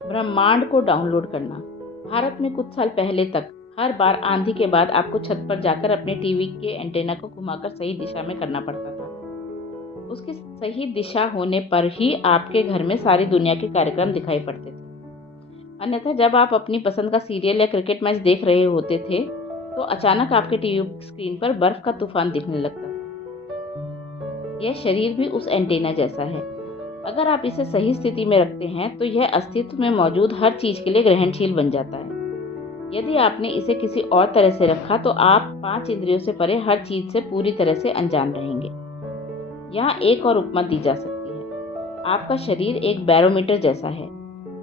ब्रह्मांड को डाउनलोड करना। भारत में कुछ साल पहले तक हर बार आंधी के बाद आपको छत पर जाकर अपने टीवी के एंटेना को घुमाकर सही दिशा में करना पड़ता था। उसकी सही दिशा होने पर ही आपके घर में सारी दुनिया के कार्यक्रम दिखाई पड़ते थे। अन्यथा जब आप अपनी पसंद का सीरियल या क्रिकेट मैच देख रहे होते थे तो अचानक आपके टीवी स्क्रीन पर बर्फ का तूफान दिखने लगता था। यह शरीर भी उस एंटेना जैसा है। अगर आप इसे सही स्थिति में रखते हैं तो यह अस्तित्व में मौजूद हर चीज के लिए ग्रहणशील बन जाता है। यदि आपने इसे किसी और तरह से रखा तो आप 5 इंद्रियों से परे हर चीज से पूरी तरह से अनजान रहेंगे। यहाँ एक और उपमा दी जा सकती है। आपका शरीर एक बैरोमीटर जैसा है।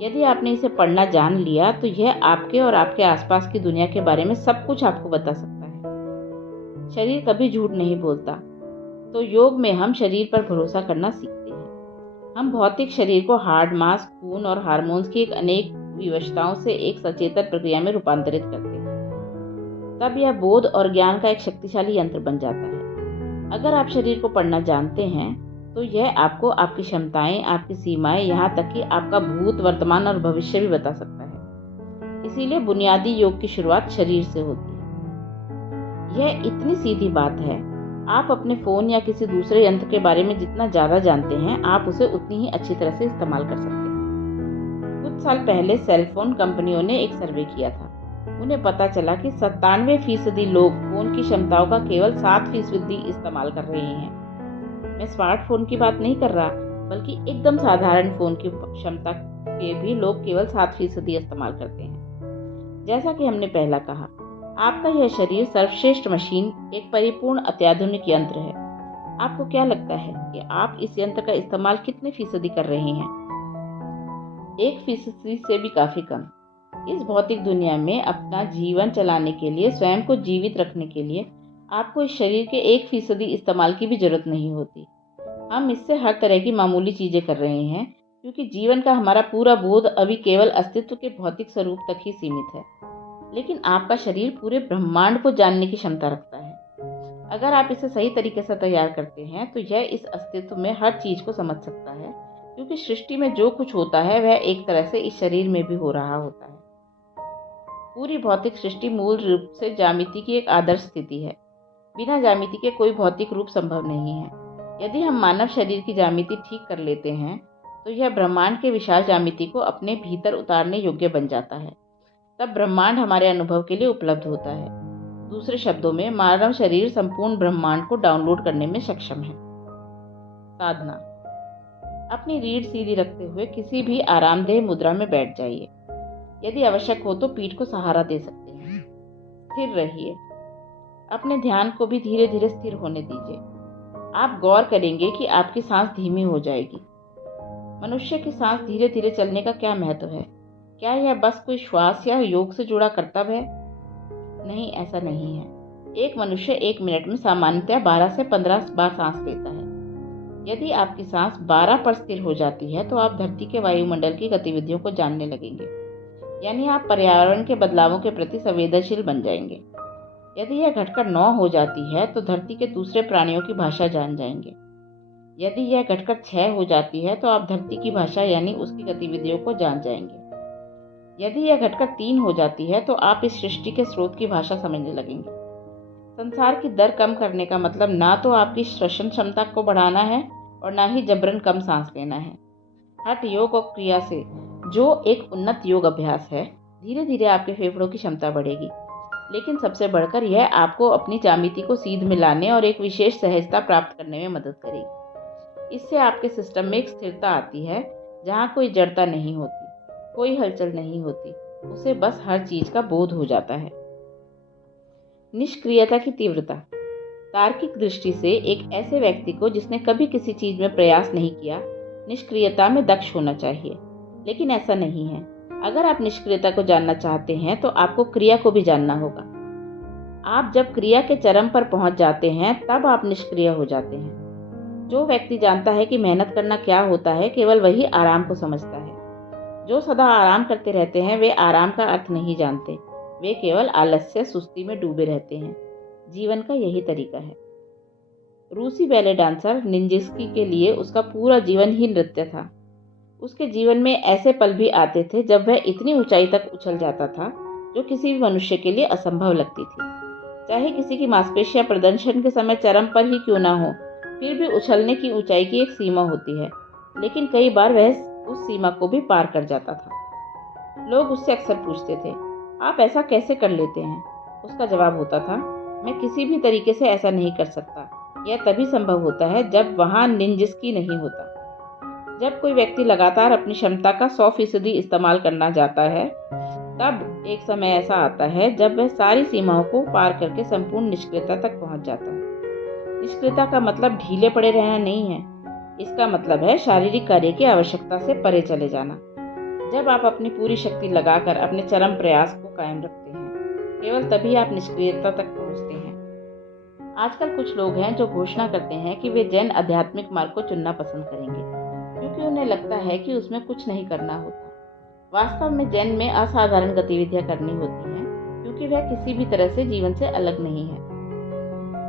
यदि आपने इसे पढ़ना जान लिया तो यह आपके और आपके आसपास की दुनिया के बारे में सब कुछ आपको बता सकता है। शरीर कभी झूठ नहीं बोलता। तो योग में हम शरीर पर भरोसा करना सीखते हैं। हम भौतिक शरीर को हार्ड मास, खून और हार्मोन्स की एक अनेक विवशताओं से एक सचेतन प्रक्रिया में रूपांतरित करते हैं। तब यह बोध और ज्ञान का एक शक्तिशाली यंत्र बन जाता है। अगर आप शरीर को पढ़ना जानते हैं तो यह आपको आपकी क्षमताएं, आपकी सीमाएं, यहाँ तक कि आपका भूत, वर्तमान और भविष्य भी बता सकता है। इसीलिए बुनियादी योग की शुरुआत शरीर से होती है। यह इतनी सीधी बात है। आप अपने फोन या किसी दूसरे यंत्र के बारे में जितना ज्यादा जानते हैं, आप उसे उतनी ही अच्छी तरह से इस्तेमाल कर सकते हैं। कुछ साल पहले सेलफोन कंपनियों ने एक सर्वे किया था। उन्हें पता चला कि 97% लोग फोन की क्षमताओं का केवल 7% इस्तेमाल कर रहे हैं। मैं स्मार्टफोन की बात नहीं कर रहा, बल्कि एकदम साधारण फोन की क्षमता के भी लोग केवल 7% इस्तेमाल करते हैं। जैसा कि हमने पहला कहा, आपका यह शरीर सर्वश्रेष्ठ मशीन, एक परिपूर्ण अत्याधुनिक यंत्र है। आपको क्या लगता है कि आप इस यंत्र का इस्तेमाल कितने फीसदी कर रहे हैं? 1% से भी काफी कम। इस भौतिक दुनिया में अपना जीवन चलाने के लिए, स्वयं को जीवित रखने के लिए आपको इस शरीर के 1% इस्तेमाल की भी जरूरत नहीं होती। हम इससे हर तरह की मामूली चीजें कर रहे हैं, क्योंकि जीवन का हमारा पूरा बोध अभी केवल अस्तित्व के भौतिक स्वरूप तक ही सीमित है। लेकिन आपका शरीर पूरे ब्रह्मांड को जानने की क्षमता रखता है। अगर आप इसे सही तरीके से तैयार करते हैं तो यह इस अस्तित्व में हर चीज को समझ सकता है, क्योंकि सृष्टि में जो कुछ होता है वह एक तरह से इस शरीर में भी हो रहा होता है। पूरी भौतिक सृष्टि मूल रूप से ज्यामिति की एक आदर्श स्थिति है। बिना ज्यामिति के कोई भौतिक रूप संभव नहीं है। यदि हम मानव शरीर की ज्यामिति ठीक कर लेते हैं तो यह ब्रह्मांड के विशाल ज्यामिति को अपने भीतर उतारने योग्य बन जाता है। तब ब्रह्मांड हमारे अनुभव के लिए उपलब्ध होता है। दूसरे शब्दों में, मानव शरीर संपूर्ण ब्रह्मांड को डाउनलोड करने में सक्षम है। साधना। अपनी रीढ़ सीधी रखते हुए किसी भी आरामदेह मुद्रा में बैठ जाइए। यदि आवश्यक हो तो पीठ को सहारा दे सकते हैं। स्थिर रहिए। अपने ध्यान को भी धीरे धीरे स्थिर होने दीजिए। आप गौर करेंगे कि आपकी सांस धीमी हो जाएगी। मनुष्य की सांस धीरे धीरे चलने का क्या महत्व है? क्या यह बस कोई श्वास या योग से जुड़ा कर्तव्य है? नहीं, ऐसा नहीं है। एक मनुष्य 1 मिनट में सामान्यतः 12 से 15 बार सांस लेता है। यदि आपकी सांस 12 पर स्थिर हो जाती है तो आप धरती के वायुमंडल की गतिविधियों को जानने लगेंगे, यानी आप पर्यावरण के बदलावों के प्रति संवेदनशील बन जाएंगे। यदि यह घटकर 9 हो जाती है तो धरती के दूसरे प्राणियों की भाषा जान जाएंगे। यदि यह घटकर 6 हो जाती है तो आप धरती की भाषा यानी उसकी गतिविधियों को जान जाएंगे। यदि यह घटकर 3 हो जाती है तो आप इस सृष्टि के स्रोत की भाषा समझने लगेंगे। संसार की दर कम करने का मतलब ना तो आपकी श्वसन क्षमता को बढ़ाना है और ना ही जबरन कम सांस लेना है। हठ योग और क्रिया से, जो एक उन्नत योग अभ्यास है, धीरे धीरे आपके फेफड़ों की क्षमता बढ़ेगी। लेकिन सबसे बढ़कर यह आपको अपनी ज्यामिति को सीध में लाने और एक विशेष सहजता प्राप्त करने में मदद करेगी। इससे आपके सिस्टम में एक स्थिरता आती है, जहाँ कोई जड़ता नहीं होती, कोई हलचल नहीं होती, उसे बस हर चीज का बोध हो जाता है। निष्क्रियता की तीव्रता। तार्किक दृष्टि से एक ऐसे व्यक्ति को जिसने कभी किसी चीज में प्रयास नहीं किया, निष्क्रियता में दक्ष होना चाहिए। लेकिन ऐसा नहीं है। अगर आप निष्क्रियता को जानना चाहते हैं तो आपको क्रिया को भी जानना होगा। आप जब क्रिया के चरम पर पहुंच जाते हैं तब आप निष्क्रिय हो जाते हैं। जो व्यक्ति जानता है कि मेहनत करना क्या होता है, केवल वही आराम को समझता है। जो सदा आराम करते रहते हैं वे आराम का अर्थ नहीं जानते। वे केवल आलस्य, सुस्ती में डूबे रहते हैं। जीवन का यही तरीका है। रूसी बैले डांसर निंजिस्की के लिए उसका पूरा जीवन ही नृत्य था। उसके जीवन में ऐसे पल भी आते थे जब वह इतनी ऊंचाई तक उछल जाता था जो किसी भी मनुष्य के लिए असंभव लगती थी। चाहे किसी की मांसपेशियां प्रदर्शन के समय चरम पर ही क्यों ना हो, फिर भी उछलने की ऊंचाई की एक सीमा होती है, लेकिन कई बार वह उस सीमा को भी पार कर जाता था। लोग उससे अक्सर पूछते थे, आप ऐसा कैसे कर लेते हैं? उसका जवाब होता था, मैं किसी भी तरीके से ऐसा नहीं कर सकता। यह तभी संभव होता है जब वहाँ निंजिस्की नहीं होता। जब कोई व्यक्ति लगातार अपनी क्षमता का 100% इस्तेमाल करना चाहता है, तब एक समय ऐसा आता है जब वह सारी सीमाओं को पार करके संपूर्ण निष्क्रियता तक पहुंच जाता है। निष्क्रियता का मतलब ढीले पड़े रहना नहीं है। इसका मतलब है शारीरिक कार्य की आवश्यकता से परे चले जाना। जब आप अपनी पूरी शक्ति लगाकर अपने चरम प्रयास को कायम रखते हैं, केवल तभी आप निष्क्रियता तक पहुंचते हैं। आजकल कुछ लोग हैं जो घोषणा करते हैं कि वे जैन आध्यात्मिक मार्ग को चुनना पसंद करेंगे, क्योंकि उन्हें लगता है कि उसमें कुछ नहीं करना होता। वास्तव में जैन में असाधारण गतिविधियां करनी होती हैं, क्योंकि वह किसी भी तरह से जीवन से अलग नहीं है।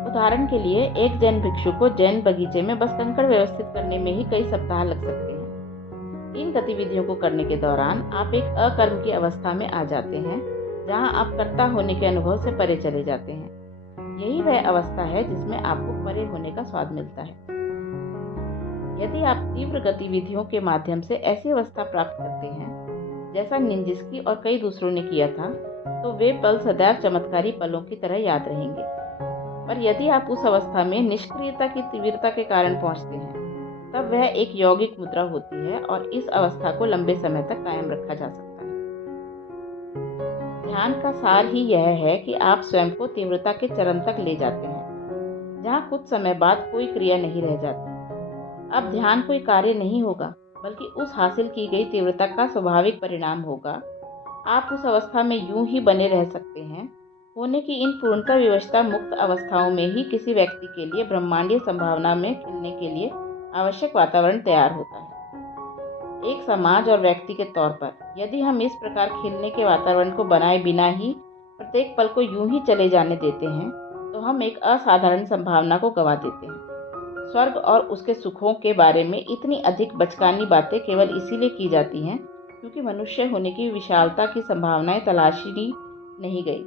उदाहरण के लिए, एक जैन भिक्षु को जैन बगीचे में बस कंकड़ व्यवस्थित करने में ही कई सप्ताह लग सकते हैं। इन गतिविधियों को करने के दौरान आप एक अकर्म की अवस्था में आ जाते हैं, जहां आप कर्ता होने के अनुभव से परे चले जाते हैं। यही वह अवस्था है जिसमें आपको परे होने का स्वाद मिलता है। यदि आप तीव्र गतिविधियों के माध्यम से ऐसी अवस्था प्राप्त करते हैं, जैसा निंजिस्की और कई दूसरों ने किया था, तो वे पल सदैव चमत्कारी पलों की तरह याद रहेंगे। पर यदि आप उस अवस्था में निष्क्रियता की तीव्रता के कारण पहुंचते हैं, तब वह एक यौगिक मुद्रा होती है और इस अवस्था को लंबे समय तक कायम रखा जा सकता है। ध्यान का सार ही यह है कि आप स्वयं को तीव्रता के चरम तक ले जाते हैं, जहां कुछ समय बाद कोई क्रिया नहीं रह जाती। अब ध्यान कोई कार्य नहीं होगा, बल्कि उस हासिल की गई तीव्रता का स्वाभाविक परिणाम होगा। आप उस अवस्था में यूं ही बने रह सकते हैं। होने की इन पूर्णतः विवशता मुक्त अवस्थाओं में ही किसी व्यक्ति के लिए ब्रह्मांडीय संभावना में खिलने के लिए आवश्यक वातावरण तैयार होता है। एक समाज और व्यक्ति के तौर पर, यदि हम इस प्रकार खिलने के वातावरण को बनाए बिना ही प्रत्येक पल को यूं ही चले जाने देते हैं, तो हम एक असाधारण संभावना को गंवा देते हैं। स्वर्ग और उसके सुखों के बारे में इतनी अधिक बचकानी बातें केवल इसीलिए की जाती हैं क्योंकि मनुष्य होने की विशालता की संभावनाएं तलाशी नहीं गई।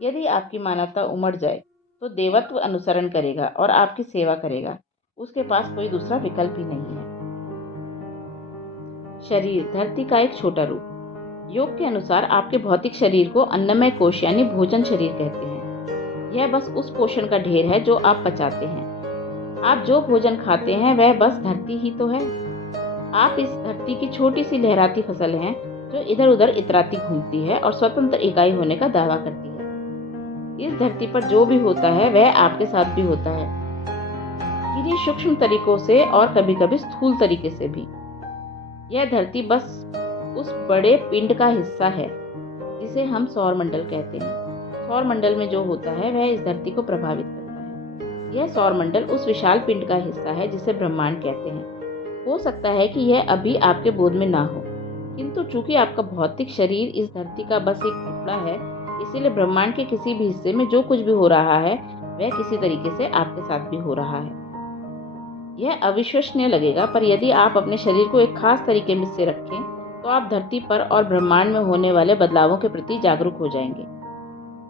यदि आपकी मानवता उमड़ जाए, तो देवत्व अनुसरण करेगा और आपकी सेवा करेगा। उसके पास कोई दूसरा विकल्प ही नहीं है। शरीर धरती का एक छोटा रूप। योग के अनुसार आपके भौतिक शरीर को अन्नमय कोश यानी भोजन शरीर कहते हैं। यह बस उस पोषण का ढेर है जो आप पचाते हैं। आप जो भोजन खाते हैं वह बस धरती ही तो है। आप इस धरती की छोटी सी लहराती फसल हैं जो इधर उधर इतराती घूमती है और स्वतंत्र इकाई होने का दावा करती है। इस धरती पर जो भी होता है वह आपके साथ भी होता है, किन्हीं सूक्ष्म तरीकों से और कभी कभी स्थूल तरीके से भी। यह धरती बस उस बड़े पिंड का हिस्सा है जिसे हम सौरमंडल कहते हैं। सौरमंडल में जो होता है वह इस धरती को प्रभावित करता है। यह सौरमंडल उस विशाल पिंड का हिस्सा है जिसे ब्रह्मांड कहते हैं। हो सकता है कि यह अभी आपके बोध में ना हो, किंतु चूंकि आपका भौतिक शरीर इस धरती का बस एक टुकड़ा है, इसीलिए ब्रह्मांड के किसी भी हिस्से में जो कुछ भी हो रहा है वह किसी तरीके से आपके साथ भी हो रहा है। यह अविश्वसनीय लगेगा, पर यदि आप अपने शरीर को एक खास तरीके में से रखें, तो आप धरती पर और ब्रह्मांड में होने वाले बदलावों के प्रति जागरूक हो जाएंगे।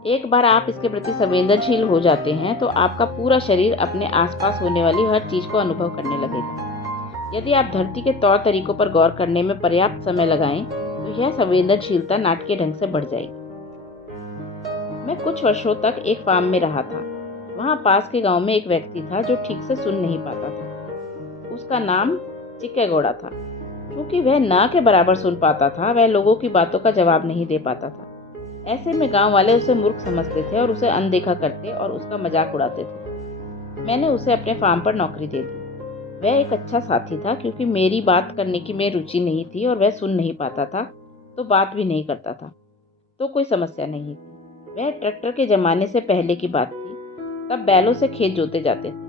एक बार आप इसके प्रति संवेदनशील हो जाते हैं, तो आपका पूरा शरीर अपने आसपास होने वाली हर चीज को अनुभव करने लगेगा। यदि आप धरती के तौर तरीकों पर गौर करने में पर्याप्त समय लगाएं, तो यह संवेदनशीलता नाटकीय ढंग से बढ़ जाएगी। मैं कुछ वर्षों तक एक फार्म में रहा था। वहाँ पास के गांव में एक व्यक्ति था जो ठीक से सुन नहीं पाता था। उसका नाम चिक्केगौड़ा था। क्योंकि वह ना के बराबर सुन पाता था, वह लोगों की बातों का जवाब नहीं दे पाता था। ऐसे में गांव वाले उसे मूर्ख समझते थे और उसे अनदेखा करते और उसका मजाक उड़ाते थे। मैंने उसे अपने फार्म पर नौकरी दे दी। वह एक अच्छा साथी था, क्योंकि मेरी बात करने की में रुचि नहीं थी और वह सुन नहीं पाता था, तो बात भी नहीं करता था, तो कोई समस्या नहीं थी। वह ट्रैक्टर के जमाने से पहले की बात थी। तब बैलों से खेत जोते जाते थे।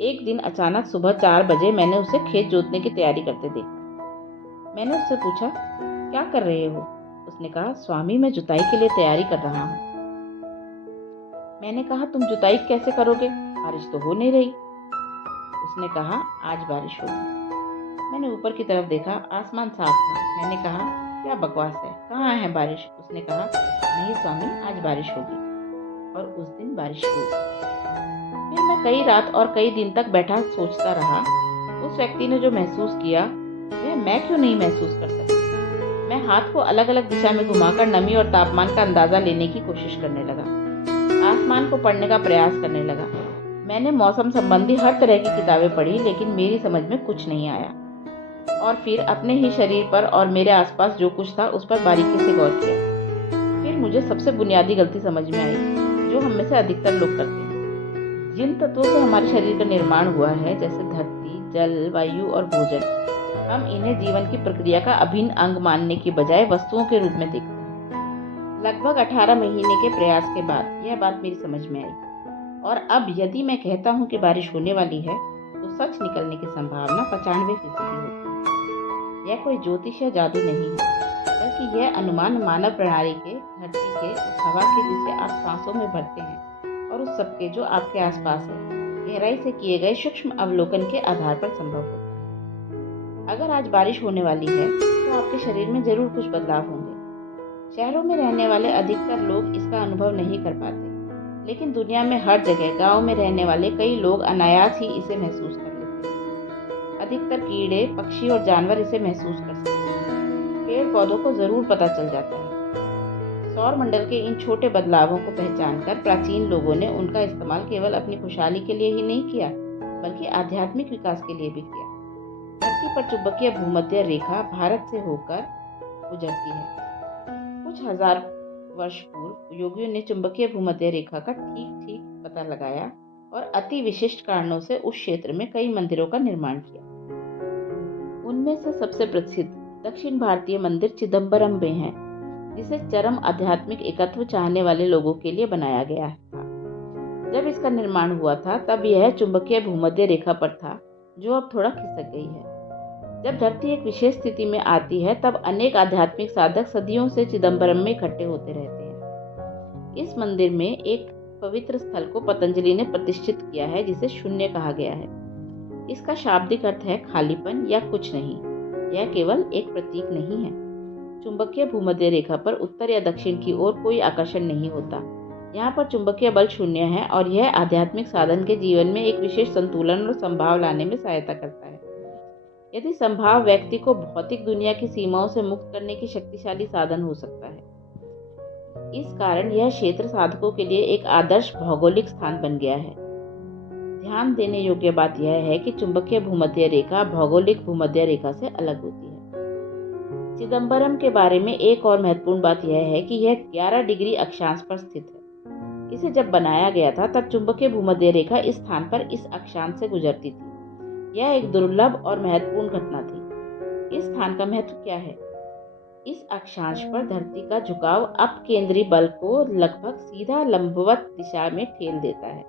एक दिन अचानक सुबह 4 बजे मैंने उसे खेत जोतने की तैयारी करते देखा। मैंने उससे पूछा, क्या कर रहे हो? उसने कहा, स्वामी मैं जुताई के लिए तैयारी कर रहा हूँ। मैंने कहा, तुम जुताई कैसे करोगे? बारिश तो हो नहीं रही। उसने कहा, आज बारिश होगी। मैंने ऊपर की तरफ देखा, आसमान साफ था। मैंने कहा, क्या बकवास है, कहाँ है बारिश? उसने कहा, नहीं स्वामी, आज बारिश होगी। और उस दिन बारिश हुई। फिर मैं कई रात और कई दिन तक बैठा सोचता रहा, उस व्यक्ति ने जो महसूस किया वह मैं क्यों नहीं महसूस कर सकती। मैं हाथ को अलग अलग दिशा में घुमाकर नमी और तापमान का अंदाजा लेने की कोशिश करने लगा, आसमान को पढ़ने का प्रयास करने लगा। मैंने मौसम संबंधी हर तरह की किताबें पढ़ी, लेकिन मेरी समझ में कुछ नहीं आया। और फिर अपने ही शरीर पर और मेरे आसपास जो कुछ था उस पर बारीकी से गौर किया। फिर मुझे सबसे बुनियादी गलती समझ में आई, जो हम में से अधिकतर लोग करते हैं। जिन तत्वों से हमारे शरीर का निर्माण हुआ है, जैसे धरती, जल, वायु और भोजन, हम इन्हें जीवन की प्रक्रिया का अभिन्न अंग मानने की बजाय वस्तुओं के रूप में देखते हैं। लगभग 18 महीने के प्रयास के बाद यह बात मेरी समझ में आई। और अब यदि मैं कहता हूँ कि बारिश होने वाली है, तो सच निकलने की संभावना 95% होती है। यह कोई ज्योतिष या जादू नहीं है, बल्कि यह अनुमान मानव प्रणाली के, धरती के, उस हवा के जिसे आप सांसों में भरते हैं, और उस सबके जो आपके आसपास है, गहराई से किए गए सूक्ष्म अवलोकन के आधार पर संभव होता है। अगर आज बारिश होने वाली है, तो आपके शरीर में जरूर कुछ बदलाव होंगे। शहरों में रहने वाले अधिकतर लोग इसका अनुभव नहीं कर पाते, लेकिन दुनिया में हर जगह गांव में रहने वाले कई लोग अनायास ही इसे महसूस कर लेते हैं। अधिकतर कीड़े, पक्षी और जानवर इसे महसूस कर सकते हैं। पेड़ पौधों को जरूर पता चल जाता है। सौर मंडल के इन छोटे बदलावों को पहचानकर प्राचीन लोगों ने उनका इस्तेमाल केवल अपनी खुशहाली के लिए ही नहीं किया, बल्कि आध्यात्मिक विकास के लिए भी किया। धरती पर चुंबकीय भूमध्य रेखा भारत से होकर गुजरती है। कुछ हजार वर्ष पूर्व योगियों ने चुंबकीय भूमध्य रेखा का ठीक ठीक पता लगाया और अति विशिष्ट कारणों से उस क्षेत्र में कई मंदिरों का निर्माण किया। उनमें से सबसे प्रसिद्ध दक्षिण भारतीय मंदिर चिदम्बरम में है, जिसे चरम आध्यात्मिक एकत्व चाहने वाले लोगों के लिए बनाया गया था। जब इसका निर्माण हुआ था, तब यह चुंबकीय भूमध्य रेखा पर था, जो अब थोड़ा खिसक गई है। जब धरती एक विशेष स्थिति में आती है, तब अनेक आध्यात्मिक साधक सदियों से चिदम्बरम में इकट्ठे होते रहते हैं। इस मंदिर में एक पवित्र स्थल को पतंजलि ने प्रतिष्ठित किया है, जिसे शून्य कहा गया है। इसका शाब्दिक अर्थ है खालीपन या कुछ नहीं। यह केवल एक प्रतीक नहीं है। चुंबकीय भूमध्य रेखा पर उत्तर या दक्षिण की ओर कोई आकर्षण नहीं होता। यहाँ पर चुंबकीय बल शून्य है, और यह आध्यात्मिक साधन के जीवन में एक विशेष संतुलन और संभाव लाने में सहायता करता है। यदि संभाव व्यक्ति को भौतिक दुनिया की सीमाओं से मुक्त करने की शक्तिशाली साधन हो सकता है। इस कारण यह क्षेत्र साधकों के लिए एक आदर्श भौगोलिक स्थान बन गया है। ध्यान देने योग्य बात यह है कि चुंबकीय भूमध्य रेखा भौगोलिक भूमध्य रेखा से अलग होती है। चिदम्बरम के बारे में एक और महत्वपूर्ण बात यह है कि यह 11 डिग्री अक्षांश पर स्थित है। इसे जब बनाया गया था, तब चुंबकीय भूमध्य रेखा इस स्थान पर इस अक्षांश से गुजरती थी। यह एक दुर्लभ और महत्वपूर्ण घटना थी। इस स्थान का महत्व क्या है? इस अक्षांश पर धरती का झुकाव अपकेंद्री बल को लगभग सीधा लंबवत दिशा में ठेल देता है।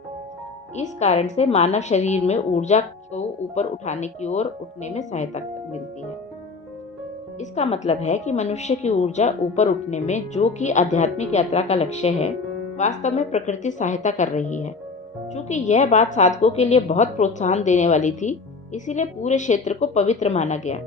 इस कारण से मानव शरीर में ऊर्जा को ऊपर उठाने की ओर उठने में सहायता मिलती है। इसका मतलब है कि मनुष्य की ऊर्जा ऊपर उठने में, जो कि आध्यात्मिक यात्रा का लक्ष्य है, वास्तव में प्रकृति सहायता कर रही है। क्योंकि यह बात साधकों के लिए बहुत प्रोत्साहन देने वाली थी, इसीलिए पूरे क्षेत्र को पवित्र माना गया।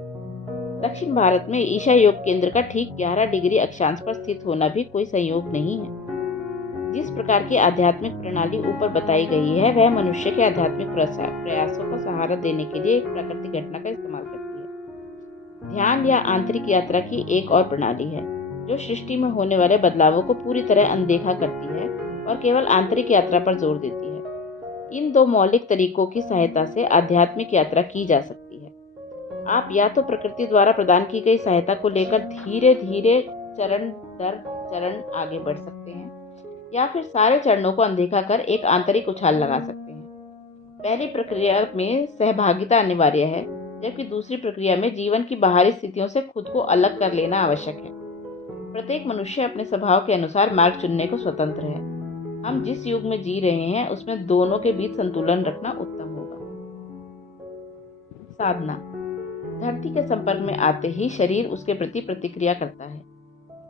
दक्षिण भारत में ईशा योग केंद्र का ठीक 11 डिग्री अक्षांश पर स्थित होना भी कोई संयोग नहीं है। जिस प्रकार की आध्यात्मिक प्रणाली ऊपर बताई गई है, वह मनुष्य के आध्यात्मिक प्रयासों का सहारा देने के लिए एक प्राकृतिक घटना का इस्तेमाल करती है। ध्यान या आंतरिक यात्रा की एक और प्रणाली है, जो सृष्टि में होने वाले बदलावों को पूरी तरह अनदेखा करती है और केवल आंतरिक यात्रा पर जोर देती है। इन दो मौलिक तरीकों की सहायता से आध्यात्मिक यात्रा की जा सकती है। आप या तो प्रकृति द्वारा प्रदान की गई सहायता को लेकर धीरे धीरे चरण दर चरण आगे बढ़ सकते हैं, या फिर सारे चरणों को अनदेखा कर एक आंतरिक उछाल लगा सकते हैं। पहली प्रक्रिया में सहभागिता अनिवार्य है, जबकि दूसरी प्रक्रिया में जीवन की बाहरी स्थितियों से खुद को अलग कर लेना आवश्यक है। प्रत्येक मनुष्य अपने स्वभाव के अनुसार मार्ग चुनने को स्वतंत्र है। हम जिस युग में जी रहे हैं, उसमें दोनों के बीच संतुलन रखना उत्तम होगा। साधना। धरती के संपर्क में आते ही शरीर उसके प्रति प्रतिक्रिया करता है।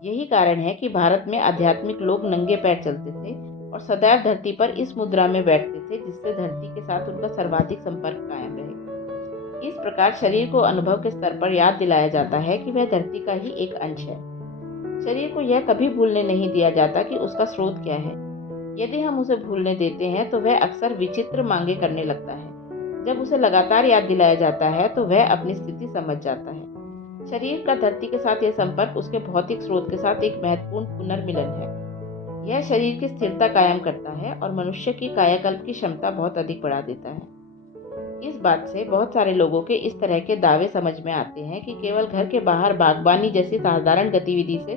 यही कारण है कि भारत में आध्यात्मिक लोग नंगे पैर चलते थे और सदैव धरती पर इस मुद्रा में बैठते थे, जिससे धरती के साथ उनका सर्वाधिक संपर्क कायम रहे। इस प्रकार शरीर को अनुभव के स्तर पर याद दिलाया जाता है कि वह धरती का ही एक अंश है। शरीर को यह कभी भूलने नहीं दिया जाता कि उसका स्रोत क्या है। यदि हम उसे भूलने देते हैं तो वह अक्सर विचित्र मांगे करने लगता है। जब उसे लगातार याद दिलाया जाता है तो वह अपनी स्थिति समझ जाता है। शरीर का धरती के साथ यह संपर्क उसके भौतिक स्रोत के साथ एक महत्वपूर्ण पुनर्मिलन है। यह शरीर की स्थिरता कायम करता है और मनुष्य की कायाकल्प की क्षमता बहुत अधिक बढ़ा देता है। इस बात से बहुत सारे लोगों के इस तरह के दावे समझ में आते हैं कि केवल घर के बाहर बागबानी जैसी साधारण गतिविधि से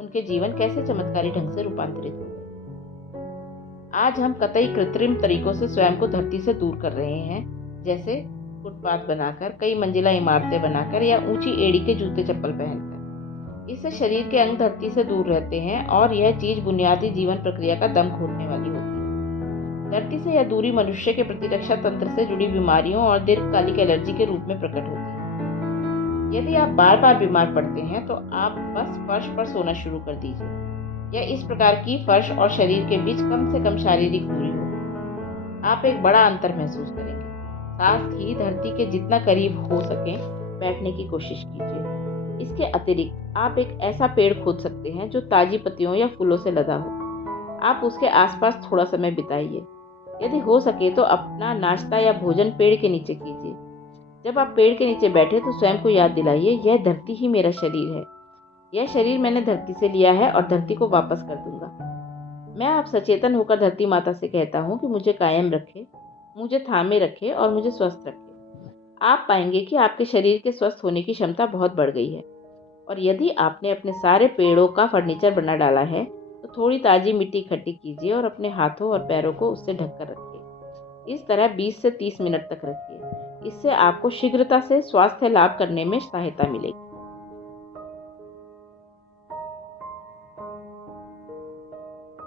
उनके जीवन कैसे चमत्कारी ढंग से रूपांतरित हो गए। आज हम कतई कृत्रिम तरीकों से स्वयं को धरती से दूर कर रहे हैं, जैसे फुटपाथ बनाकर, कई मंजिला इमारतें बनाकर या ऊंची एड़ी के जूते चप्पल पहनकर। इससे शरीर के अंग धरती से दूर रहते हैं और यह चीज बुनियादी जीवन प्रक्रिया का दम घोटने वाली होती है। धरती से यह दूरी मनुष्य के प्रतिरक्षा तंत्र से जुड़ी बीमारियों और दीर्घकालिक एलर्जी के रूप में प्रकट होती है। यदि आप बार बार बीमार पड़ते हैं तो आप बस फर्श पर सोना शुरू कर दीजिए, या इस प्रकार की फर्श और शरीर के बीच कम से कम शारीरिक दूरी हो। आप एक बड़ा अंतर महसूस करेंगे। साथ ही धरती के जितना करीब हो सके बैठने की कोशिश कीजिए। इसके अतिरिक्त आप एक ऐसा पेड़ खोद सकते हैं जो ताजी पत्तियों या फूलों से लदा हो। आप उसके आसपास थोड़ा समय बिताइए। यदि हो सके तो अपना नाश्ता या भोजन पेड़ के नीचे कीजिए। जब आप पेड़ के नीचे बैठे तो स्वयं को याद दिलाइए, यह धरती ही मेरा शरीर है। यह शरीर मैंने धरती से लिया है और धरती को वापस कर दूंगा। मैं आप सचेतन होकर धरती माता से कहता हूँ कि मुझे कायम रखे, मुझे थामे रखे और मुझे स्वस्थ रखे। आप पाएंगे कि आपके शरीर के स्वस्थ होने की क्षमता बहुत बढ़ गई है। और यदि आपने अपने सारे पेड़ों का फर्नीचर बना डाला है तो थोड़ी ताजी मिट्टी इकट्ठी कीजिए और अपने हाथों और पैरों को उससे ढककर रखिए। इस तरह 20 से 30 मिनट तक रखिए। इससे आपको शीघ्रता से स्वास्थ्य लाभ करने में सहायता मिलेगी।